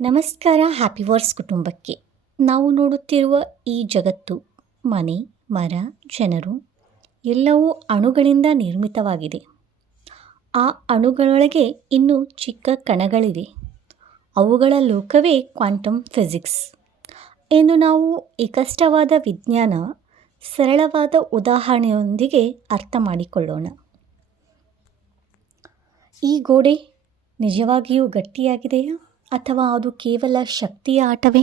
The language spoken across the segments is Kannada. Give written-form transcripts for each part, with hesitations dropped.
ನಮಸ್ಕಾರ. ಹ್ಯಾಪಿ ವರ್ಸ್ ಕುಟುಂಬಕ್ಕೆ. ನಾವು ನೋಡುತ್ತಿರುವ ಈ ಜಗತ್ತು, ಮನೆ, ಮರ, ಜನರು ಎಲ್ಲವೂ ಅಣುಗಳಿಂದ ನಿರ್ಮಿತವಾಗಿದೆ. ಆ ಅಣುಗಳೊಳಗೆ ಇನ್ನೂ ಚಿಕ್ಕ ಕಣಗಳಿವೆ. ಅವುಗಳ ಲೋಕವೇ ಕ್ವಾಂಟಮ್ ಫಿಸಿಕ್ಸ್ ಎಂದು ನಾವು ಈ ಕಷ್ಟವಾದ ವಿಜ್ಞಾನ ಸರಳವಾದ ಉದಾಹರಣೆಯೊಂದಿಗೆ ಅರ್ಥ ಮಾಡಿಕೊಳ್ಳೋಣ. ಈ ಗೋಡೆ ನಿಜವಾಗಿಯೂ ಗಟ್ಟಿಯಾಗಿದೆಯಾ ಅಥವಾ ಅದು ಕೇವಲ ಶಕ್ತಿಯ ಆಟವೇ?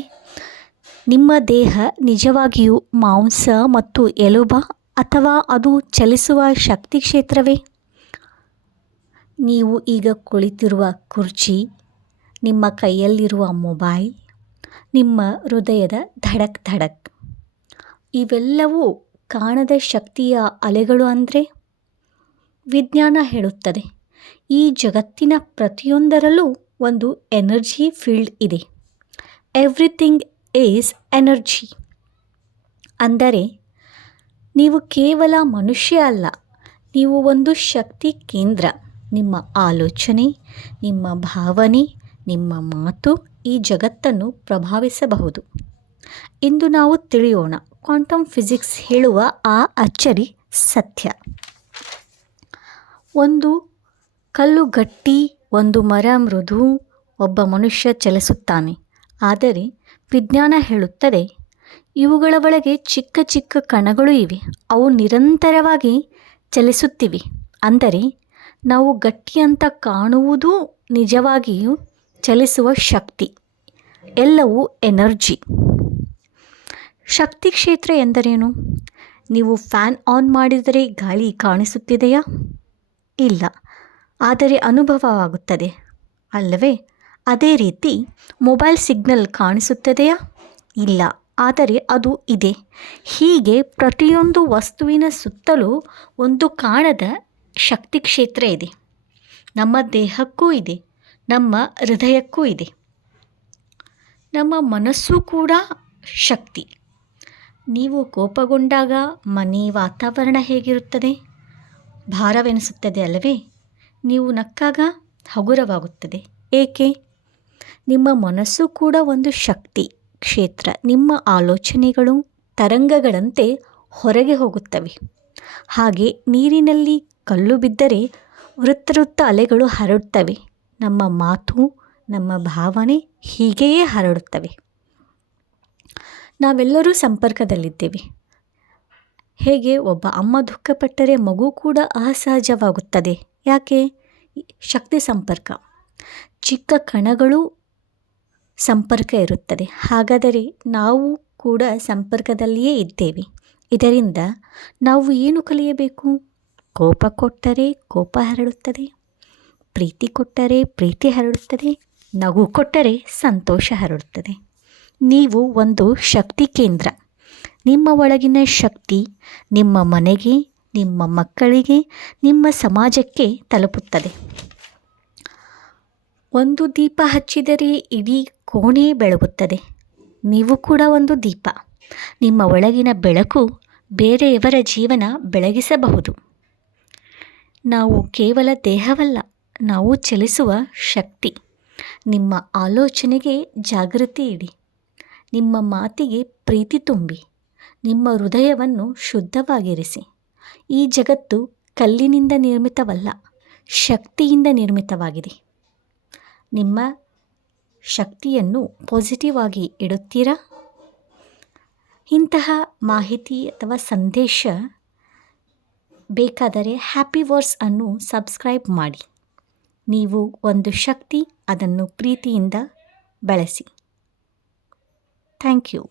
ನಿಮ್ಮ ದೇಹ ನಿಜವಾಗಿಯೂ ಮಾಂಸ ಮತ್ತು ಎಲುಬ ಅಥವಾ ಅದು ಚಲಿಸುವ ಶಕ್ತಿ ಕ್ಷೇತ್ರವೇ? ನೀವು ಈಗ ಕುಳಿತಿರುವ ಕುರ್ಚಿ, ನಿಮ್ಮ ಕೈಯಲ್ಲಿರುವ ಮೊಬೈಲ್, ನಿಮ್ಮ ಹೃದಯದ ಧಡಕ್ ಧಡಕ್ ಇವೆಲ್ಲವೂ ಕಾಣದ ಶಕ್ತಿಯ ಅಲೆಗಳು ಅಂದರೆ? ವಿಜ್ಞಾನ ಹೇಳುತ್ತದೆ, ಈ ಜಗತ್ತಿನ ಪ್ರತಿಯೊಂದರಲ್ಲೂ ಒಂದು ಎನರ್ಜಿ ಫೀಲ್ಡ್ ಇದೆ. Everything is energy. ಅಂದರೆ ನೀವು ಕೇವಲ ಮನುಷ್ಯ ಅಲ್ಲ, ನೀವು ಒಂದು ಶಕ್ತಿ ಕೇಂದ್ರ. ನಿಮ್ಮ ಆಲೋಚನೆ, ನಿಮ್ಮ ಭಾವನೆ, ನಿಮ್ಮ ಮಾತು ಈ ಜಗತ್ತನ್ನು ಪ್ರಭಾವಿಸಬಹುದು. ಇಂದು ನಾವು ತಿಳಿಯೋಣ ಕ್ವಾಂಟಮ್ ಫಿಸಿಕ್ಸ್ ಹೇಳುವ ಆ ಅಚ್ಚರಿ ಸತ್ಯ. ಒಂದು ಕಲ್ಲು ಗಟ್ಟಿ, ಒಂದು ಮರ ಮೃದು, ಒಬ್ಬ ಮನುಷ್ಯ ಚಲಿಸುತ್ತಾನೆ. ಆದರೆ ವಿಜ್ಞಾನ ಹೇಳುತ್ತದೆ, ಇವುಗಳ ಒಳಗೆ ಚಿಕ್ಕ ಚಿಕ್ಕ ಕಣಗಳು ಇವೆ. ಅವು ನಿರಂತರವಾಗಿ ಚಲಿಸುತ್ತಿವೆ. ಅಂದರೆ ನಾವು ಗಟ್ಟಿ ಅಂತ ಕಾಣುವುದೂ ನಿಜವಾಗಿಯೂ ಚಲಿಸುವ ಶಕ್ತಿ. ಎಲ್ಲವೂ ಎನರ್ಜಿ. ಶಕ್ತಿ ಕ್ಷೇತ್ರ ಎಂದರೇನು? ನೀವು ಫ್ಯಾನ್ ಆನ್ ಮಾಡಿದರೆ ಗಾಳಿ ಕಾಣಿಸುತ್ತಿದೆಯಾ? ಇಲ್ಲ, ಆದರೆ ಅನುಭವವಾಗುತ್ತದೆ ಅಲ್ಲವೇ? ಅದೇ ರೀತಿ ಮೊಬೈಲ್ ಸಿಗ್ನಲ್ ಕಾಣಿಸುತ್ತದೆಯಾ? ಇಲ್ಲ, ಆದರೆ ಅದು ಇದೆ. ಹೀಗೆ ಪ್ರತಿಯೊಂದು ವಸ್ತುವಿನ ಸುತ್ತಲೂ ಒಂದು ಕಾಣದ ಶಕ್ತಿ ಕ್ಷೇತ್ರ ಇದೆ. ನಮ್ಮ ದೇಹಕ್ಕೂ ಇದೆ, ನಮ್ಮ ಹೃದಯಕ್ಕೂ ಇದೆ. ನಮ್ಮ ಮನಸ್ಸು ಕೂಡ ಶಕ್ತಿ. ನೀವು ಕೋಪಗೊಂಡಾಗ ಮನೆ ವಾತಾವರಣ ಹೇಗಿರುತ್ತದೆ? ಭಾರವೆನಿಸುತ್ತದೆ ಅಲ್ಲವೇ? ನೀವು ನಕ್ಕಾಗ ಹಗುರವಾಗುತ್ತದೆ. ಏಕೆ? ನಿಮ್ಮ ಮನಸ್ಸು ಕೂಡ ಒಂದು ಶಕ್ತಿ ಕ್ಷೇತ್ರ. ನಿಮ್ಮ ಆಲೋಚನೆಗಳು ತರಂಗಗಳಂತೆ ಹೊರಗೆ ಹೋಗುತ್ತವೆ. ಹಾಗೆ ನೀರಿನಲ್ಲಿ ಕಲ್ಲು ಬಿದ್ದರೆ ವೃತ್ತ ಅಲೆಗಳು ಹರಡುತ್ತವೆ. ನಮ್ಮ ಮಾತು, ನಮ್ಮ ಭಾವನೆ ಹೀಗೆಯೇ ಹರಡುತ್ತವೆ. ನಾವೆಲ್ಲರೂ ಸಂಪರ್ಕದಲ್ಲಿದ್ದೇವೆ. ಹೇಗೆ ಒಬ್ಬ ಅಮ್ಮ ದುಃಖಪಟ್ಟರೆ ಮಗು ಕೂಡ ಅಸಹಜವಾಗುತ್ತದೆ. ಯಾಕೆ? ಶಕ್ತಿ ಸಂಪರ್ಕ. ಚಿಕ್ಕ ಕಣಗಳು ಸಂಪರ್ಕ ಇರುತ್ತದೆ. ಹಾಗಾದರೆ ನಾವು ಕೂಡ ಸಂಪರ್ಕದಲ್ಲಿಯೇ ಇದ್ದೇವೆ. ಇದರಿಂದ ನಾವು ಏನು ಕಲಿಯಬೇಕು? ಕೋಪ ಕೊಟ್ಟರೆ ಕೋಪ ಹರಡುತ್ತದೆ, ಪ್ರೀತಿ ಕೊಟ್ಟರೆ ಪ್ರೀತಿ ಹರಡುತ್ತದೆ, ನಗು ಕೊಟ್ಟರೆ ಸಂತೋಷ ಹರಡುತ್ತದೆ. ನೀವು ಒಂದು ಶಕ್ತಿ ಕೇಂದ್ರ. ನಿಮ್ಮ ಒಳಗಿನ ಶಕ್ತಿ ನಿಮ್ಮ ಮನೆಗೆ, ನಿಮ್ಮ ಮಕ್ಕಳಿಗೆ, ನಿಮ್ಮ ಸಮಾಜಕ್ಕೆ ತಲುಪುತ್ತದೆ. ಒಂದು ದೀಪ ಹಚ್ಚಿದರೆ ಇಡೀ ಕೋಣೆ ಬೆಳಗುತ್ತದೆ. ನೀವು ಕೂಡ ಒಂದು ದೀಪ. ನಿಮ್ಮ ಒಳಗಿನ ಬೆಳಕು ಬೇರೆಯವರ ಜೀವನ ಬೆಳಗಿಸಬಹುದು. ನಾವು ಕೇವಲ ದೇಹವಲ್ಲ, ನಾವು ಚಲಿಸುವ ಶಕ್ತಿ. ನಿಮ್ಮ ಆಲೋಚನೆಗೆ ಜಾಗೃತಿ ಇಡಿ, ನಿಮ್ಮ ಮಾತಿಗೆ ಪ್ರೀತಿ ತುಂಬಿ, ನಿಮ್ಮ ಹೃದಯವನ್ನು ಶುದ್ಧವಾಗಿರಿಸಿ. ಈ ಜಗತ್ತು ಕಲ್ಲಿನಿಂದ ನಿರ್ಮಿತವಲ್ಲ, ಶಕ್ತಿಯಿಂದ ನಿರ್ಮಿತವಾಗಿದೆ. ನಿಮ್ಮ ಶಕ್ತಿಯನ್ನು ಪಾಸಿಟಿವ್ ಆಗಿ ಇಡುತ್ತೀರಾ? ಇಂತಹ ಮಾಹಿತಿ ಅಥವಾ ಸಂದೇಶ ಬೇಕಾದರೆ ಹ್ಯಾಪಿ ವರ್ಸ್ ಅನ್ನು ಸಬ್ಸ್ಕ್ರೈಬ್ ಮಾಡಿ. ನೀವು ಒಂದು ಶಕ್ತಿ, ಅದನ್ನು ಪ್ರೀತಿಯಿಂದ ಬಳಸಿ. Thank you.